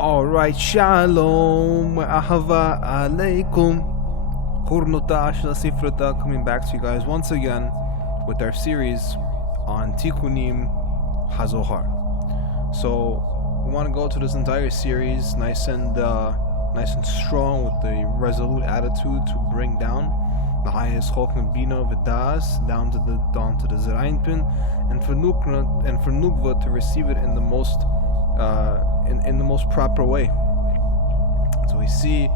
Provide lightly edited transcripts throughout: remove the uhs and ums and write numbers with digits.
Alright, shalom, ahava alaikum. Coming back to you guys once again with our series on Tikunim Hazahar. So we want to go to this entire series nice and strong with the resolute attitude to bring down the highest Chokmah Bina V'das down to the Zerainpin, and for Nukva to receive it in the most in the most proper way. So we see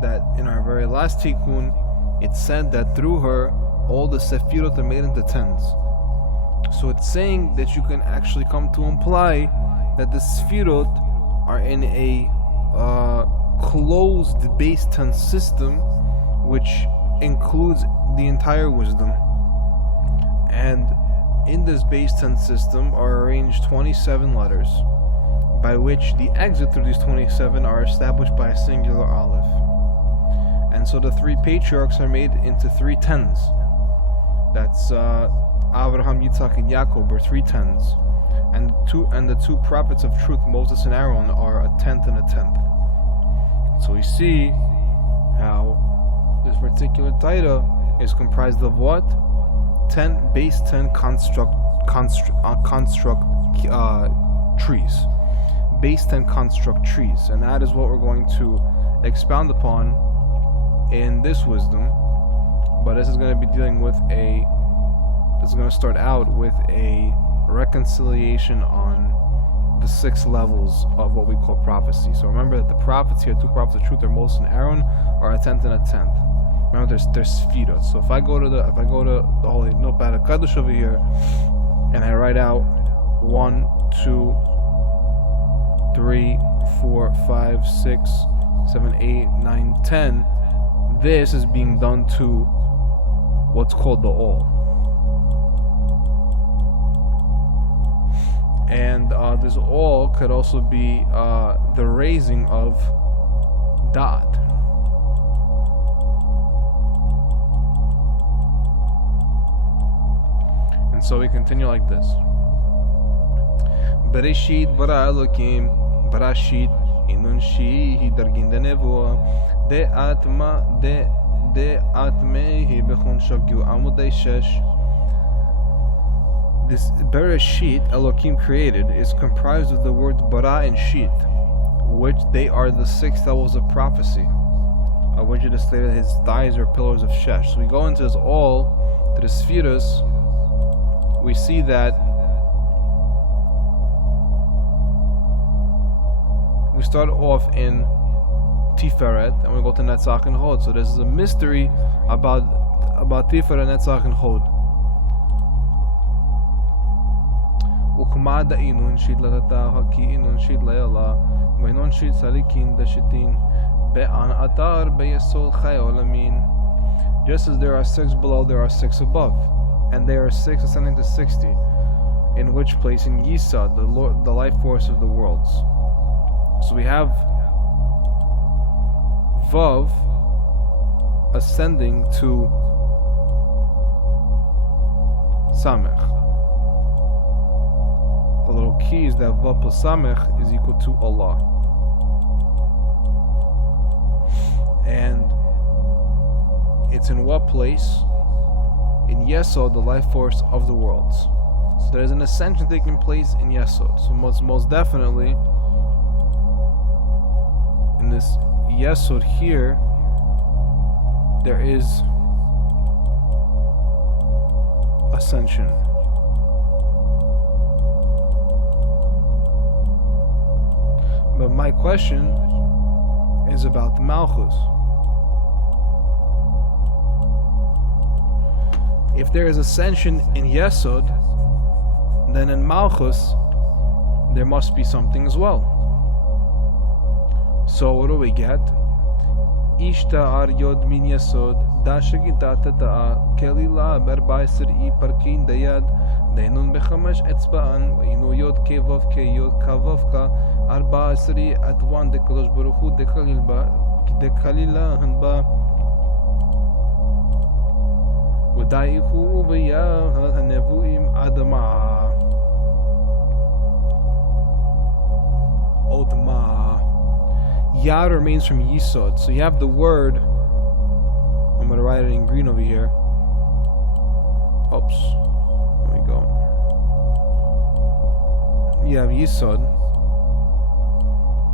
that in our very last Tikkun, it said that through her all the Sefirot are made into tens. So it's saying that you can actually come to imply that the Sefirot are in a closed base 10 system, which includes the entire wisdom. And in this base 10 system are arranged 27 letters, by which the exit through these 27 are established by a singular aleph. And so the three patriarchs are made into three tens. That's Abraham, Yitzhak, and Yaakov are three tens. And the two prophets of truth, Moses and Aaron, are a tenth and a tenth. So we see how this particular taita is comprised of what? 10 base 10 construct trees. Base 10 construct trees, and that is what we're going to expound upon in this wisdom. But this is going to be dealing with this is going to start out with a reconciliation on the 6 levels of what we call prophecy. So remember that the prophets here, two prophets of truth, are Moses and Aaron, are a tenth and a tenth. Remember, there's Sfirot. So if I go to the holy notepad of Kaddish over here, and I write out 1, 2, 3, 4, 5, 6, 7, 8, 9, 10. This is being done to what's called the all. And this all could also be the raising of Da'at. And so we continue like this. Bereshit bara Elokim Barashit inun shi dargin denevoa de atmehi bechon shagyu amudei shesh. This Bereshit Elokim created is comprised of the words bara and shit, which they are the 6 levels of prophecy, of which it is stated his thighs are pillars of shesh. So we go into this all to the spheres. We see that we start off in Tiferet and we go to Netzach and Hod. So this is a mystery about Tiferet, Netzach, and Hod. Ukmada inun shid latata haki inun shid layala mainun shid salikin dashitin be'an atar beyesol chayolamin. Just as there are 6 below, there are 6 above, and there are 6 ascending to 60. In which place? In Yisad, the life force of the worlds. So we have Vav ascending to Samech. The little key is that Vav plus Samech is equal to Allah. And it's in what place? In Yesod, the life force of the worlds. So there's an ascension taking place in Yesod. So most definitely in this Yesod here, there is ascension. But my question is about the Malchus. If there is ascension in Yesod, then in Malchus there must be something as well. So what do we get? Ishta ar yod min Yesod dashagita tata'a kelila berbaisir I parkin dayad dainun bechamash etzba'an inu yod kevav ke yod kavavka arba asri atwan dekadosh baruch hu dekalila hanba ودايخو بيا هنفوئم أدمع أودمع Yad remains from Yisod. So you have the word, I'm going to write it in green over here. Oops. There we go. You have Yisod.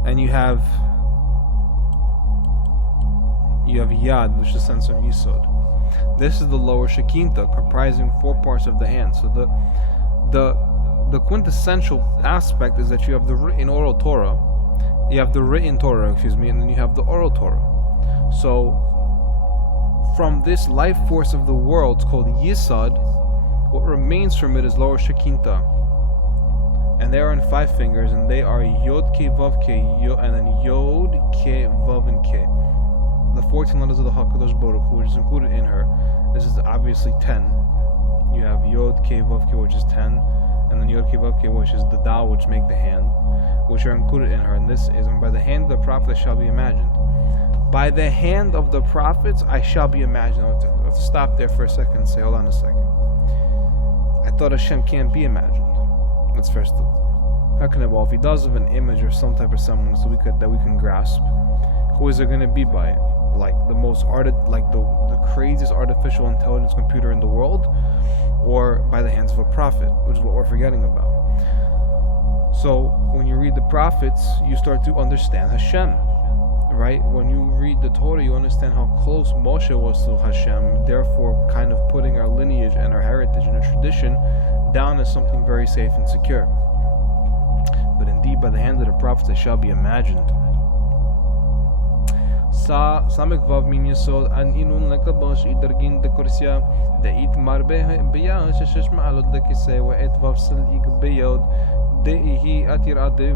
And you have Yad, which descends from Yisod. This is the lower Shekinta, comprising 4 parts of the hand. So the quintessential aspect is that you have the written oral Torah. You have the written Torah, and then you have the oral Torah. So from this life force of the world called Yisod, what remains from it is lower Shekinta. And they are in 5 fingers, and they are Yod, Ke, Vav, Ke, and then Yod, Ke, Vav, and Ke. The 14 letters of the HaKadosh Baruch Hu, which is included in her. This is obviously 10. You have Yod, Ke, Vav, Ke, which is 10, and then Yod, Ke, Vav, Ke, which is the Dao, which make the hand, which are included in her. And this is, and by the hand of the prophet shall be imagined. By the hand of the prophets I shall be imagined. I have to stop there for a second and say, hold on a second. I thought Hashem can't be imagined. Let's first look. How can it? Well, if he does have an image or some type of semblance that we can grasp, who is it going to be by? Like the most the craziest artificial intelligence computer in the world, or by the hands of a prophet, which is what we're forgetting about. So when you read the prophets, you start to understand Hashem, right? When you read the Torah, you understand how close Moshe was to Hashem, therefore kind of putting our lineage and our heritage and our tradition down as something very safe and secure. But indeed, by the hand of the prophets, they shall be imagined. Samek Vav min Yesod an inun lekabosh idargin de korsia de it marbe beyad shesh ma'alot de kisei wa et vav sel ig beyod de hi atir de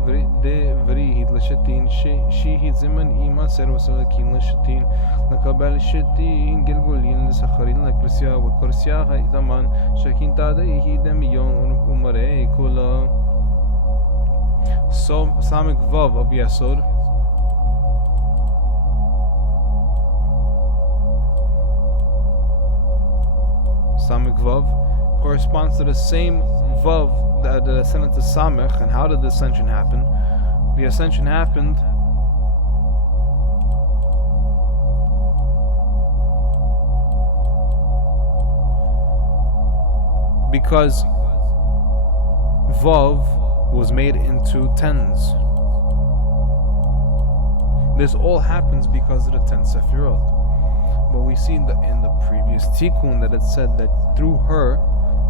vri hit leshatin she hit zeman ima ser wasalakin leshatin lekabel shatin gelgolin lesacharin lekorsia wa korsia ha zaman shakin ta de hi de miyon umare kula. So Samek Vav of Yesod Samech Vav corresponds to the same Vav that descended to Samech. And how did the ascension happen? The ascension happened because Vav was made into tens. This all happens because of the 10 Sefirot. But we see in the previous Tikkun that it said that through her,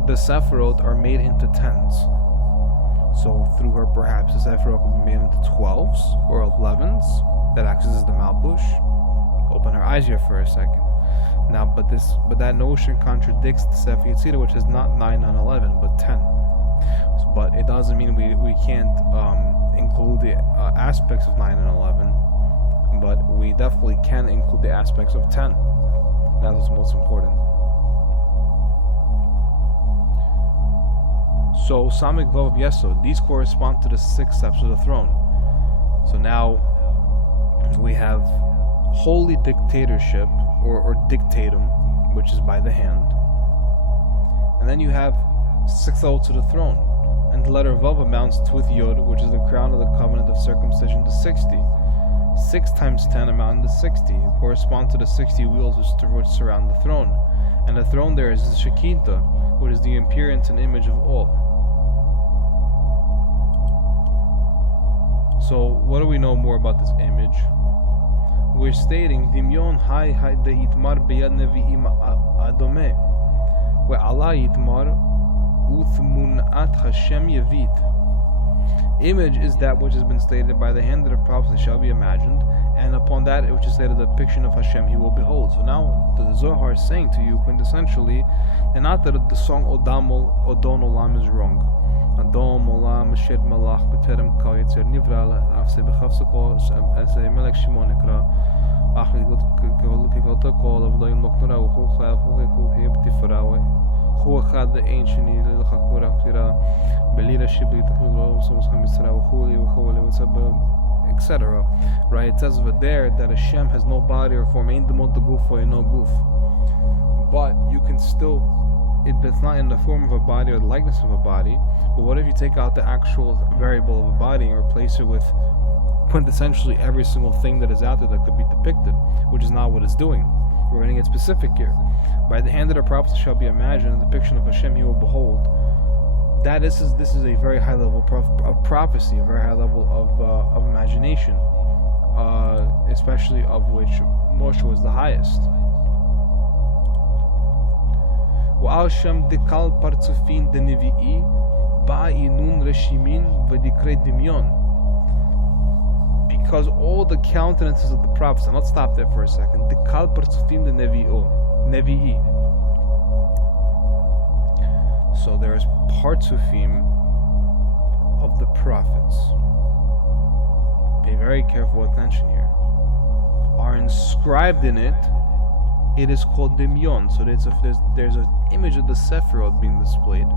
the Sefirot are made into tens. So through her, perhaps the Sefirot could be made into 12s or 11s. That acts as the Malbush. Open our eyes here for a second. Now, but that notion contradicts the Sefer Yetzirah, which is not 9 and 11, but 10. But it doesn't mean we can't include the aspects of 9 and 11. But we definitely can include the aspects of 10. That's what's most important. So, Samech Vav Yesod, these correspond to the 6 steps of the throne. So now we have holy dictatorship or dictatum, which is by the hand. And then you have 6 levels to the throne. And the letter Vav amounts to with Yod, which is the crown of the covenant of circumcision, to 60. 6 times 10 amount to 60. It corresponds to the 60 wheels which surround the throne. And the throne there is the Shekinta, which is the appearance and image of all. So, what do we know more about this image? We're stating, Dimyon hai de itmar beyad nevi'im adome, wa Allah itmar uthmunat Hashem yavit. Image is that which has been stated by the hand of the prophets shall be imagined, and upon that which is stated the depiction of Hashem he will behold. So now the Zohar is saying to you quintessentially, and not that the song Odon Olam is wrong. Adom Olam Shed Malach B'terem Kal Yetzer Nivra Afse B'chavsako As Melech Shimon Nekra Ach Kegolta Kol Avloim Loknora Uchu Chav Uchu Heb Tifara Hu Echad the Ancient Lechakura Kira Belira Shibli Technolo Somos Hamisra Uchuli Uchuli etc. Right? It says over there that Hashem has no body or form, ain't the mod the goof or no goof. But you can still, it's not in the form of a body or the likeness of a body. But what if you take out the actual variable of a body and replace it with quintessentially every single thing that is out there that could be depicted, which is not what it's doing. We're going to get specific here. By the hand of the prophets shall be imagined, a depiction of Hashem he will behold. This is a very high level of prophecy, a very high level of imagination, especially of which Moshe was the highest. Wa'al Shem dekal partzufin de nevi'i ba'inun reshimin v'dikrei dimyon. Because all the countenances of the prophets, and let's stop there for a second. Dekal partzufin de nevi'i. So there's partzufim of the prophets. Pay very careful attention here. Are inscribed in it. It is called Dimyon. So there's an image of the Sephirot being displayed,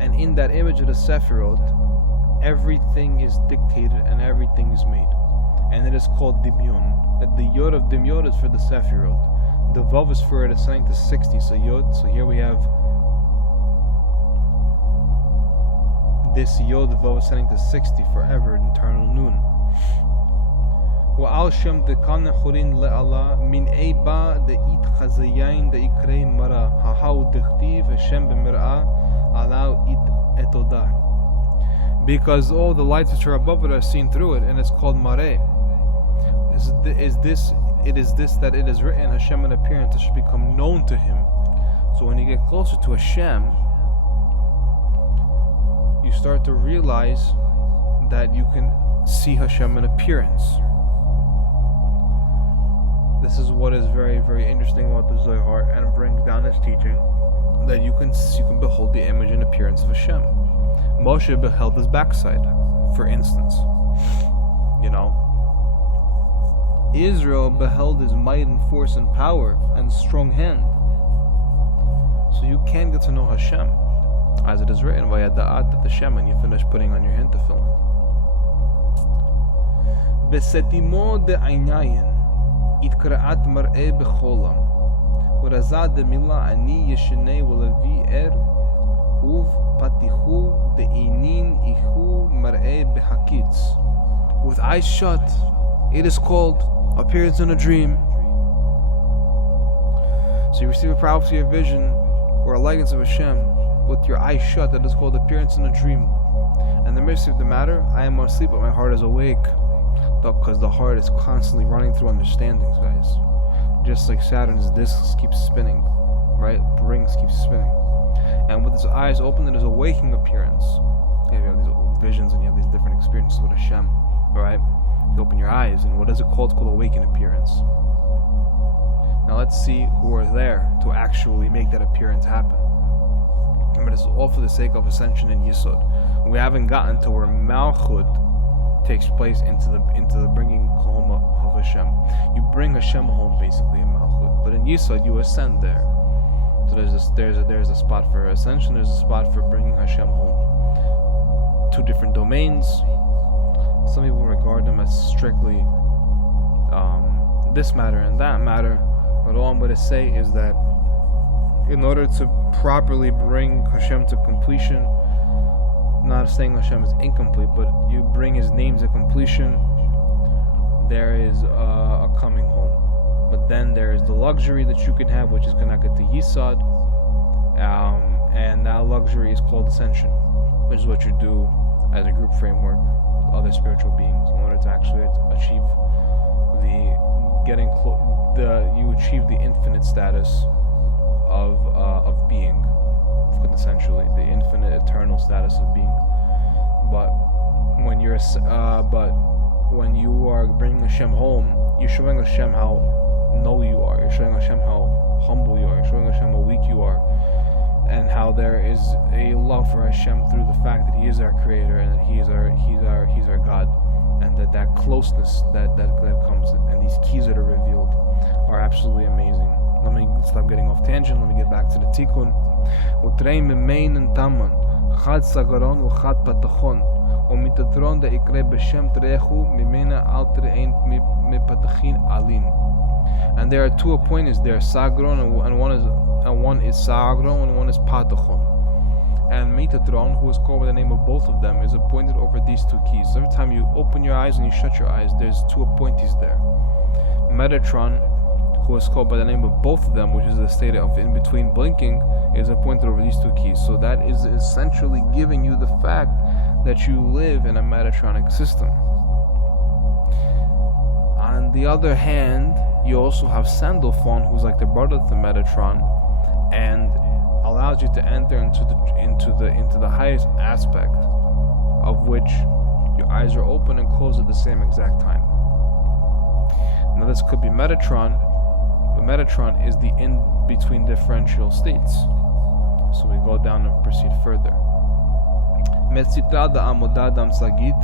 and in that image of the Sephirot, everything is dictated and everything is made, and it is called Dimyon. That the Yod of Dimyon is for the Sephirot. The Vav is for it ascending to 60. So Yod. So here we have this Yod Vav ascending to 60 forever, eternal Nun. Wa'al Shem dekal nechorin le'ala min eiba de'it chazayayin de'ikrei mara hahau dechtiv Hashem b'mir'ah alau it etodah. Because all the lights which are above it are seen through it, and it's called mareh. It is this that it is written, Hashem in appearance, it should become known to him. So when you get closer to Hashem, you start to realize that you can see Hashem in appearance. This is what is very, very interesting about the Zohar, and it brings down its teaching that you can behold the image and appearance of Hashem. Moshe beheld his backside, for instance. Israel beheld his might and force and power and strong hand. So you can get to know Hashem, as it is written, Vayada'at Hashem, and you finish putting on your hand to fill in. Besetimo de Aynayin. התקראת מראה בחולם ורזה דמילה אני ישנה ולוי ובפתיחו דעינין איחו מראה בחקיץ. With eyes shut, it is called appearance in a dream. So you receive a prophecy or vision or a likeness of Hashem with your eyes shut, that is called appearance in a dream. And the mystery of the matter, I am asleep but my heart is awake. Because the heart is constantly running through understandings, guys. Just like Saturn's discs keep spinning, right? Rings keep spinning. And with his eyes open, it is a waking appearance. You have these visions and you have these different experiences with Hashem, right? You open your eyes, and what is it called? It's called a waking appearance. Now let's see who are there to actually make that appearance happen. Remember, this is all for the sake of ascension and Yisod. We haven't gotten to where Malchut takes place into the bringing home of Hashem. You bring Hashem home basically in Malchut, but in Yisod you ascend there. So there's a spot for ascension. There's a spot for bringing Hashem home. Two different domains. Some people regard them as strictly this matter and that matter, but all I'm going to say is that in order to properly bring Hashem to completion, not saying Hashem is incomplete, but you bring his name to completion, there is a coming home. But then there is the luxury that you can have, which is connected to Yisod, and that luxury is called ascension, which is what you do as a group framework with other spiritual beings in order to actually achieve you achieve the infinite status of being, essentially the infinite eternal status of being. But when you are bringing Hashem home, you're showing Hashem how know you are. You're showing Hashem how humble you are. You're showing Hashem how weak you are, and how there is a love for Hashem through the fact that He is our Creator and that He's our God, and that closeness that comes, and these keys that are revealed are absolutely amazing. Let me stop getting off tangent. Let me get back to the Tikkun. Utrei memein and taman, chad sagaron uchad patachon, umitatron da ikre b'shem trechu mimena al tre'ein mipatachin alin. And there are two appointments there, sagron, and one is sagron, and one is patachon. and Metatron, who is called by the name of both of them, is appointed over these two keys. So every time you open your eyes and you shut your eyes, there's two appointees there. Metatron, who is called by the name of both of them, which is the state of in between blinking, is appointed over these two keys. So that is essentially giving you the fact that you live in a Metatronic system. On the other hand, you also have Sandalphon, who's like the brother to Metatron, and allows you to enter into the highest aspect, of which your eyes are open and closed at the same exact time. Now this could be Metatron, but Metatron is the in-between differential states. So we go down and proceed further. Metzita da amodadam sagit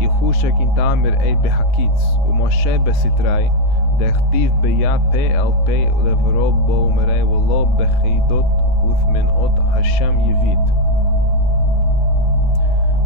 ichu shekinta mir'ei behakitz u'moshe besitrai dechtiv beya pe el pe levro bo mir'ei v'lo bechidot uthminot Hashem yivit.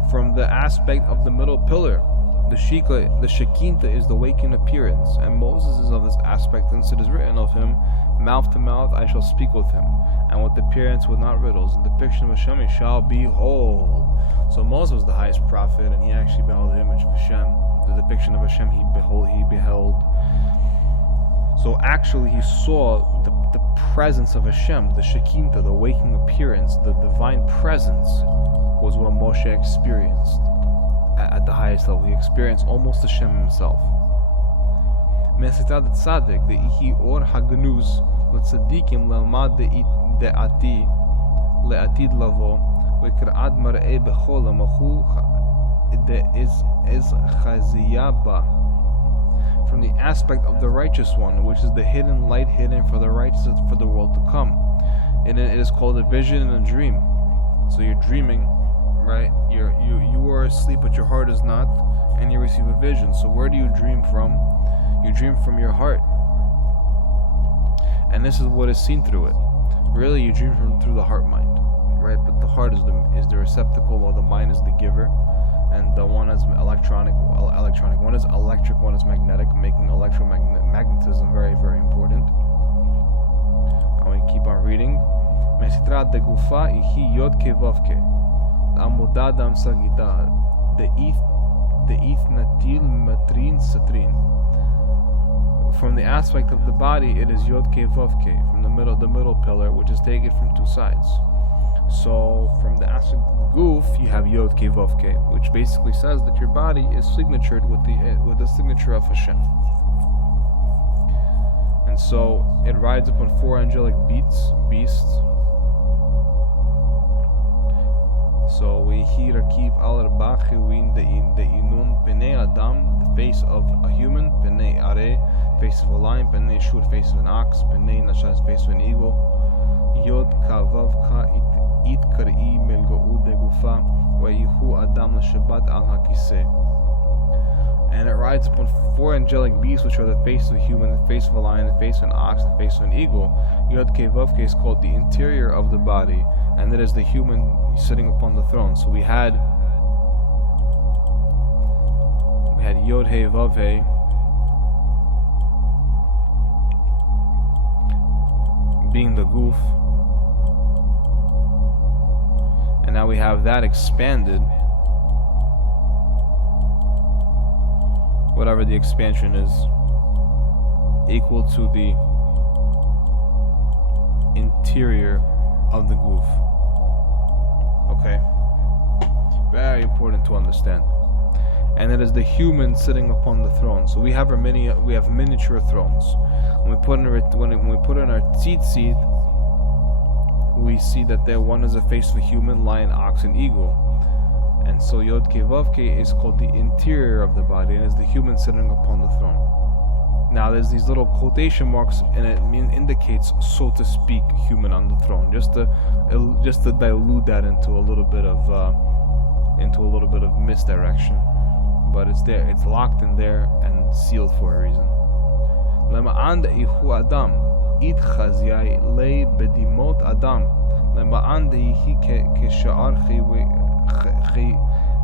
From the aspect of the middle pillar, the Shekinta is the waking appearance, and Moses is of this aspect, and it is written of him, mouth to mouth I shall speak with him, and with appearance with not riddles, and depiction of Hashem he shall behold. So Moses was the highest prophet, and he actually beheld the image of Hashem. The depiction of Hashem he beheld. So actually he saw the presence of Hashem, the Shekinta, the waking appearance, the divine presence was what Moshe experienced. At the highest level, he experienced almost Hashem himself. Mesitad tzaddik de'ihi or hagnuz letzadikim le'almad de'ati le'atid lavo ve'kir'ad mar'ei bechol amachu de'iz chaziyaba. From the aspect of the righteous one, which is the hidden light hidden for the righteous for the world to come. And it is called a vision and a dream. So you're dreaming, right? You are asleep, but your heart is not, and you receive a vision. So where do you dream from? You dream from your heart, and this is what is seen through it. Really, you dream through the heart mind, right? But the heart is the receptacle, while the mind is the giver, and the one is electronic. One is electric, one is magnetic, making electromagnetism very, very important. And we keep on reading. Mesitra de gufa ihi yod kevavke. Amodadam sagita the eth natil matrin satrin. From the aspect of the body, it is yod ke vav ke, from the middle pillar, which is taken from two sides. So from the aspect of the goof, you have yod ke vav ke, which basically says that your body is signatured with the signature of Hashem. And so it rides upon four angelic beasts. So we hear Rakib al-Rabachi win the inun Penei Adam, the face of a human, Penei Are, face of a lion, Penei Shur, face of an ox, Penei Nashas, face of an eagle, Yod Kavavka it Kar'i Melgo'ud Gufa, wa Yihu Adam Shabbat al Hakise. And it rides upon four angelic beasts, which are the face of a human, the face of a lion, the face of an ox, the face of an eagle. Yod Kevavke is called the interior of the body, and it is the human sitting upon the throne. So we had Yod He Vav He, being the goof, and now we have that expanded, whatever the expansion is, equal to the interior of the goof. Okay? Very important to understand. And it is the human sitting upon the throne. So we have miniature thrones. When we put in our tzitzit, we see that one is a face of a human, lion, ox, and eagle. And so Yod Ke Vav Ke is called the interior of the body, and is the human sitting upon the throne. Now there's these little quotation marks, and it indicates, so to speak, human on the throne, just to dilute that into a little bit of misdirection. But it's there, it's locked in there and sealed for a reason. Lema'an de'ihu Adam it chaziyai lei bedimot Adam lema'an de'ihi kesha'ar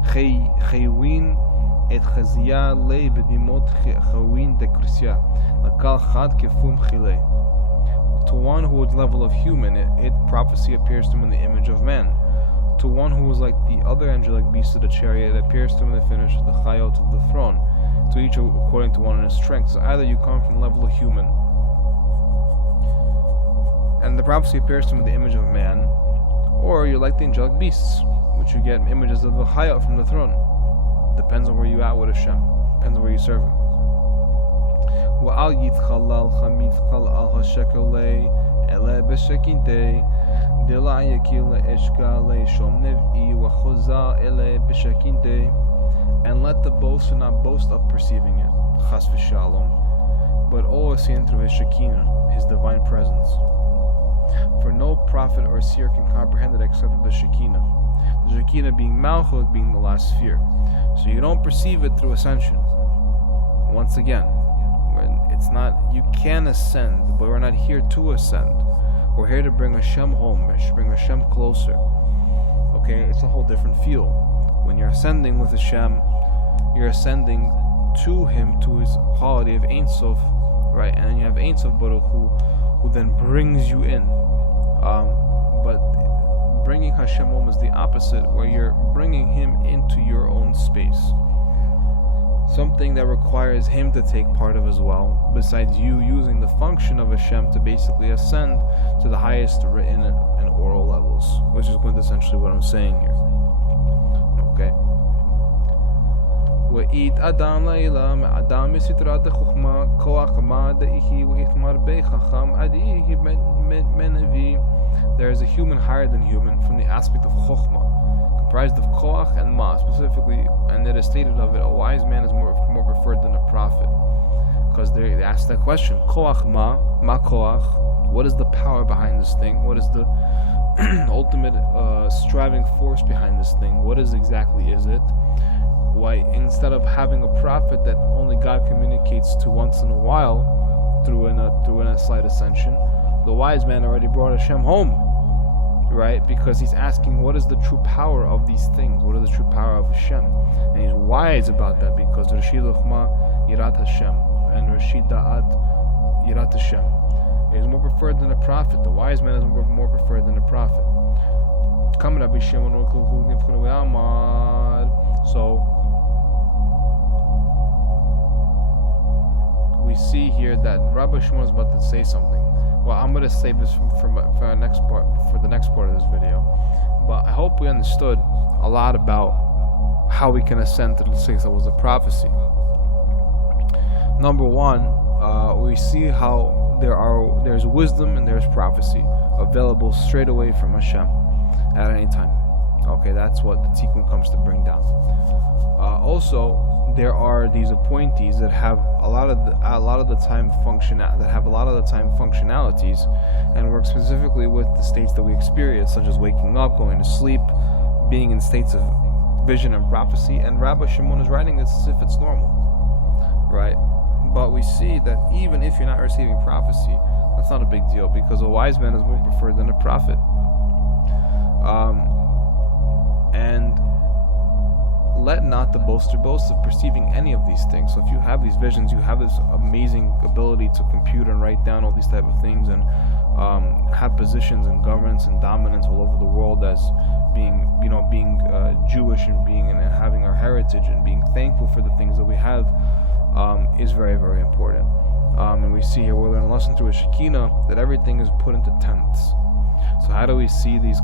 חיווין את חזייה לי בדימות חיווין דקרסיה לקל חד כפום חילי. To one who is level of human, prophecy appears to him in the image of man. To one who is like the other angelic beasts of the chariot, it appears to him in the finish of the chayot of the throne. To each according to one in his strength. So either you come from the level of human, and the prophecy appears to him in the image of man, or you're like the angelic beasts, which you get images of the chayot from the throne. Depends on where you at with Hashem. Depends on where you serve him. وَأَلْ يِتْخَلَّلْ خَمِيثْخَلْ أَلْهَشَكَلَيْ أَلَا بِشَكِنْتَيْ دِلَا يَكِلَ إِشْكَالَيْ شُمْ نِفْئِي وَخُزَا إِلَى بِشَكِنْتَيْ. And let the boaster not boast of perceiving it, chas v'shalom, but always seen through his Shekinah, his divine presence. For no prophet or seer can comprehend it except with the Shekinah. The Shekinah being Malchut, being the last sphere. So you don't perceive it through ascension. Once again, it's not, you can ascend, but we're not here to ascend. We're here to bring Hashem home, bring Hashem closer. Okay, it's a whole different feel. When you're ascending with Hashem, you're ascending to Him, to His quality of Ein Sof, right? And then you have Ein Sof Baruch who then brings you in. But bringing Hashem home is the opposite, where you're bringing Him into your own space. Something that requires Him to take part of as well, besides you using the function of Hashem to basically ascend to the highest written and oral levels, which is quintessentially what I'm saying here. Okay. وَإِيد أَدَامْ لَيْلَا مَعَدَامِ سِتْرَاتِ خُخْمَا كَوَاقَ مَعَدَئِهِ وَإِثْمَارْ بَيْ خَخَامْ عَدِئِهِ مَنَوِي. There is a human higher than human from the aspect of Chokhmah, comprised of Koach and Ma specifically, and it is stated of it, a wise man is more preferred than a prophet. Because they ask that question, Koach Ma Koach, what is the power behind this thing? What is the ultimate striving force behind this thing? What is it? Why, instead of having a prophet that only God communicates to once in a while through a slight ascension, the wise man already brought Hashem home, right? Because he's asking, what is the true power of these things? What is the true power of Hashem? And he's wise about that, because Rashid Luchma Yirat Hashem and Rashid Da'at Yirat Hashem is more preferred than a prophet. The wise man is more preferred than a prophet. So we see here that Rabbi Shimon is about to say something. Well, I'm going to save this for the next part of this video. But I hope we understood a lot about how we can ascend to the sixth levels of prophecy. Number one, we see how there's wisdom and there's prophecy available straight away from Hashem at any time. Okay, that's what the Tikkun comes to bring down. Also, there are these appointees that have a lot of the time functionalities, and work specifically with the states that we experience, such as waking up, going to sleep, being in states of vision and prophecy. And Rabbi Shimon is writing this as if it's normal, right? But we see that even if you're not receiving prophecy, that's not a big deal, because a wise man is more preferred than a prophet. And let not the boaster boast of perceiving any of these things. So if you have these visions, you have this amazing ability to compute and write down all these type of things, and have positions and governance and dominance all over the world, as being Jewish and having our heritage and being thankful for the things that we have, is very, very important. And we see here, we're going to lesson through a Shekinah that everything is put into tenths. So how do we see these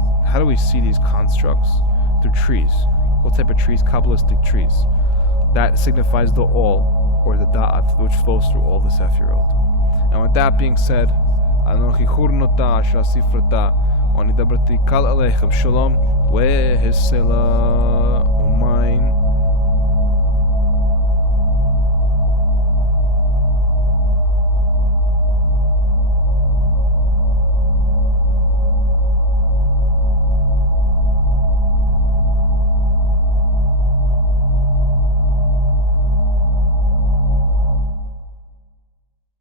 constructs? Through trees. What type of trees? Kabbalistic trees. That signifies the all, or the da'at, which flows through all the Sephirot. And with that being said, Anochi Churnota Asher Sifrata, Oni Dabrati Kal Aleichem Shalom, Wehesela.